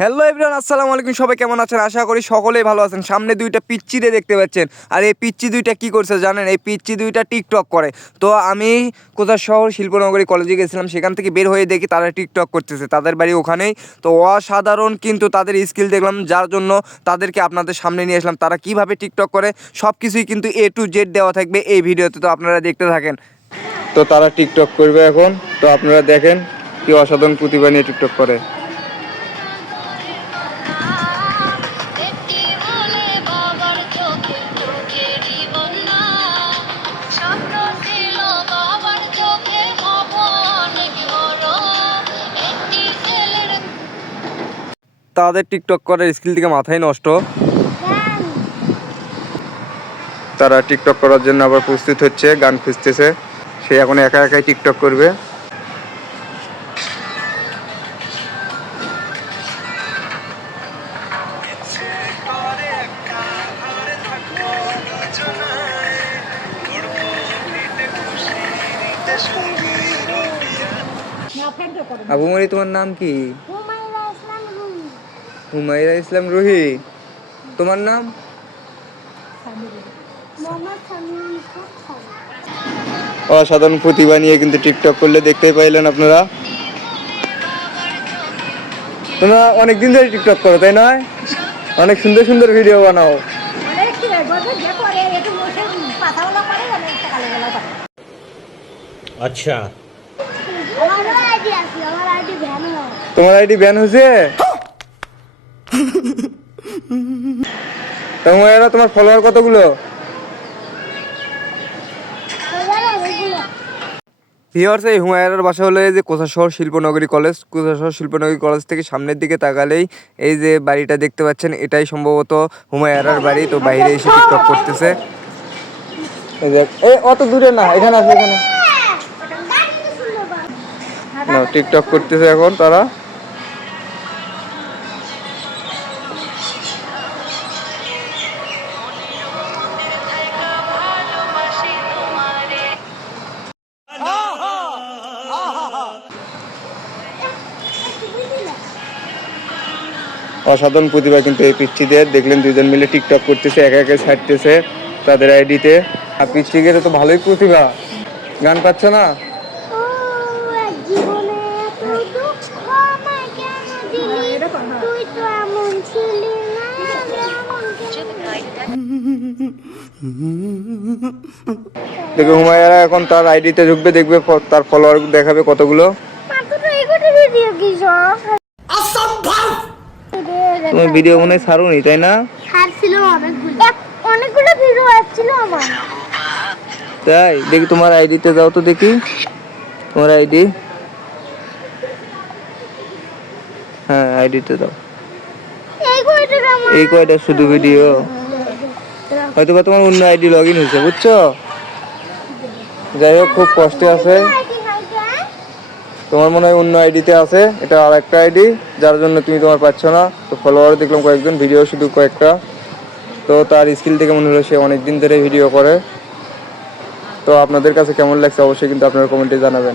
Hello everyone, আসসালামু আলাইকুম। সবাই কেমন আছেন? আশা করি সকলেই ভালো আছেন। সামনে দুইটা পিচ্চিরে দেখতে পাচ্ছেন, আর এই পিচ্চি দুইটা কি করছে জানেন? এই পিচ্চি দুইটা টিকটক করে। তো আমি কোথাও শহর শিল্পনগরী কলেজে গেছিলাম, সেখান থেকে বের হয়ে দেখি তারা টিকটক করতেছে, তাদের বাড়ি ওখানেই। তো অসাধারণ কিন্তু তাদের স্কিল দেখলাম, যার জন্য তাদেরকে আপনাদের সামনে নিয়ে আসলাম। তারা কিভাবে টিকটক করে সব কিছুই কিন্তু A to Z দেওয়া থাকবে এই ভিডিওতে, তো আপনারা দেখতে থাকেন। তো তারা টিকটক করবে এখন, তো আপনারা দেখেন কি অসাধারণ প্রতিভা নিয়ে টিকটক করে। তাদের টিকটক করার স্কিল থেকে মাথায় নষ্ট। তারা টিকটক করার জন্য আবার প্রস্তুত হচ্ছে, গান খুঁজতেছে। সে এখন একা একাই টিকটক করবে। আবুমরি, তোমার নাম কি? হুমায়রা ইসলাম রুহি। তোমার নাম? অসাধারণ প্রতিভা নিয়ে কিন্তু টিকটক করলে দেখতেই পাইলেন আপনারা। তোমরা অনেকদিন ধরে টিকটক করো, তাই নয়? অনেক সুন্দর সুন্দর ভিডিও বানাও। আচ্ছা, তোমার আইডি ব্যান হয়েছে? তোমার ফলোয়ার কতগুলো? ভিউয়ার্স, এই হুমায়রার বাসা হলো এই যে কোষাশহর শিল্পনগরী কলেজ। কোষাশহর শিল্পনগরী কলেজ থেকে সামনের দিকে তাকালেই এই যে বাড়িটা দেখতে পাচ্ছেন, এটাই সম্ভবত হুমায়রার বাড়ি। তো বাইরে এসে টিকটক করতেছে। অত দূরে না, এখানে আছে, এখানে টিকটক করতেছে এখন তারা। অসাধারণ প্রতিভা কিন্তু এই পিচ্চিদের। দেখলেন দুজন মিলে টিকটক করতেছে, একা একা ছাড়তেছে তাদের আইডিতে। আর পিচ্চিদের তো ভালোই প্রতিভা। গান পাচ্ছ না? দেখবে হুমায়রা এখন তার আইডিতে ঢুকবে, দেখবে তার ফলোয়ার দেখাবে কতগুলো। তোমার ভিডিও মনে হয় ছাড়ুনি, তাই না? অনেকগুলো ভিডিও আসছিল আমার। তাই দেখি তোমার আইডিতে যাও তো, দেখি তোমার আইডি। হ্যাঁ, আইডিতে দাও। এই কয়টা শুধু ভিডিও? হয়তো বা তোমার অন্য আইডি লগ ইন হয়েছে, বুঝছো? যাই হোক, খুব কষ্টে আছে। তোমার মনে হয় অন্য আইডিতে আছে, এটা আর একটা আইডি, যার জন্য তুমি তোমার পাচ্ছ না। তো ফলোয়ার দেখলাম কয়েকজন, ভিডিও শুধু কয়েকটা। তো তার স্কিল থেকে মনে হলো সে অনেকদিন ধরে ভিডিও করে। তো আপনাদের কাছে কেমন লাগছে অবশ্যই কিন্তু আপনারা কমেন্টে জানাবেন।